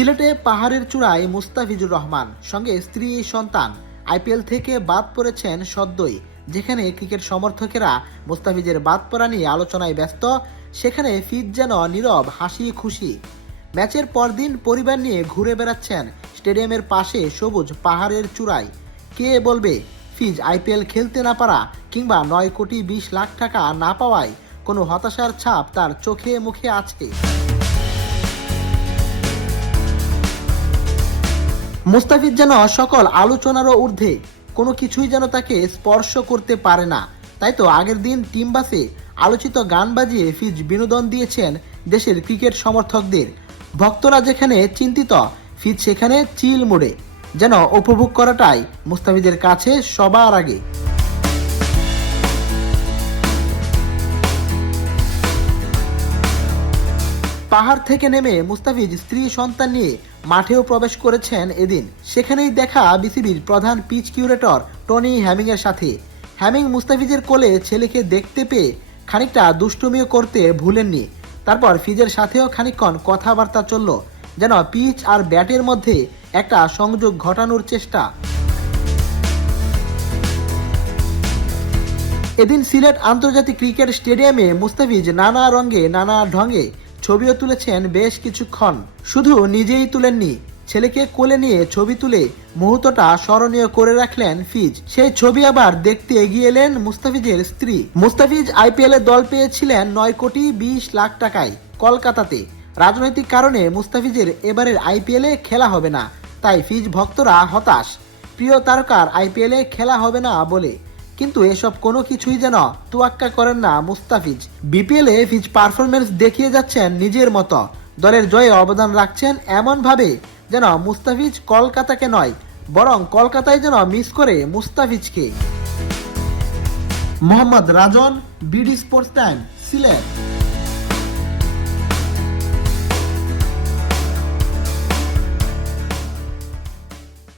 সিলেটে পাহাড়ের চূড়ায় মুস্তাফিজুর রহমান সঙ্গে স্ত্রী সন্তান আইপিএল থেকে বাদ পড়েছেন সদ্যই। যেখানে ক্রিকেট সমর্থকেরা মুস্তাফিজের বাদ পড়া নিয়ে আলোচনায় ব্যস্ত, সেখানে ফিজ যেন নীরব হাসি খুশি। ম্যাচের পরদিন পরিবার নিয়ে ঘুরে বেড়াচ্ছেন স্টেডিয়ামের পাশে সবুজ পাহাড়ের চূড়ায়। কে বলবে ফিজ আইপিএল খেলতে না পারা কিংবা 9,20,00,000 টাকা না পাওয়ায় কোনো হতাশার ছাপ তার চোখে মুখে আছে। মুস্তাফিজ যেন সকল আলোচনারও ঊর্ধ্বে, কোনো কিছুই যেন তাকে স্পর্শ করতে পারে না। তাই তো আগের দিন টিম বাসে আলোচিত গান বাজিয়ে ফিজ বিনোদন দিয়েছেন দেশের ক্রিকেট সমর্থকদের। ভক্তরা যেখানে চিন্তিত, ফিজ সেখানে চিল মোডে, যেন উপভোগ করাটাই মুস্তাফিজের কাছে সবার আগে। পাহাড় থেকে নেমে মুস্তাফিজ স্ত্রী সন্তান নিয়ে মাঠেও প্রবেশ করেছেন এদিন। সেখানেই দেখা বিসিবির প্রধান পিচ কিউরেটর টনি হ্যামিংয়ের সাথে। হ্যামিং মুস্তাফিজের কোলে ছেলেকে দেখতে পেয়ে খানিকটা দুষ্টুমিও করতে ভুলেননি। তারপর ফিজের সাথেও খানিকক্ষণ কথাবার্তা চলল, যেন পিচ আর ব্যাটের মধ্যে একটা সংযোগ ঘটানোর চেষ্টা। এদিন সিলেট আন্তর্জাতিক ক্রিকেট স্টেডিয়ামে মুস্তাফিজ নানা রঙে নানা ঢঙে ছবিও তুলেছেন বেশ কিছুক্ষণ। শুধু নিজেই তুলেননি, ছেলেকে কোলে নিয়ে ছবি তুলে মুহূর্তটা স্মরণীয় করে রাখলেন ফিজ। সেই ছবি আবার দেখতে এগিয়ে এলেন মুস্তাফিজের স্ত্রী। মুস্তাফিজ আইপিএল এ দল পেয়েছিলেন 9,20,00,000 টাকায় কলকাতাতে। রাজনৈতিক কারণে মুস্তাফিজের এবারের আইপিএল এ খেলা হবে না, তাই ফিজ ভক্তরা হতাশ। প্রিয় তারকার আইপিএল এ খেলা হবে না বলে, কিন্তু এসব কোনো কিছুই যেন তোয়াক্কা করেন না মুস্তাফিজ। বিপিএল এ ফিজ পারফরমেন্স দেখিয়ে যাচ্ছেন নিজের মতো, দলের জয়ে অবদান রাখছেন এমন ভাবে যেন মুস্তাফিজ কলকাতাকে নয়, বরং কলকাতায় যেন মিস করে মুস্তাফিজকে। মোহাম্মদ রাজন, বিডি স্পোর্টস টাইম, সিলেট।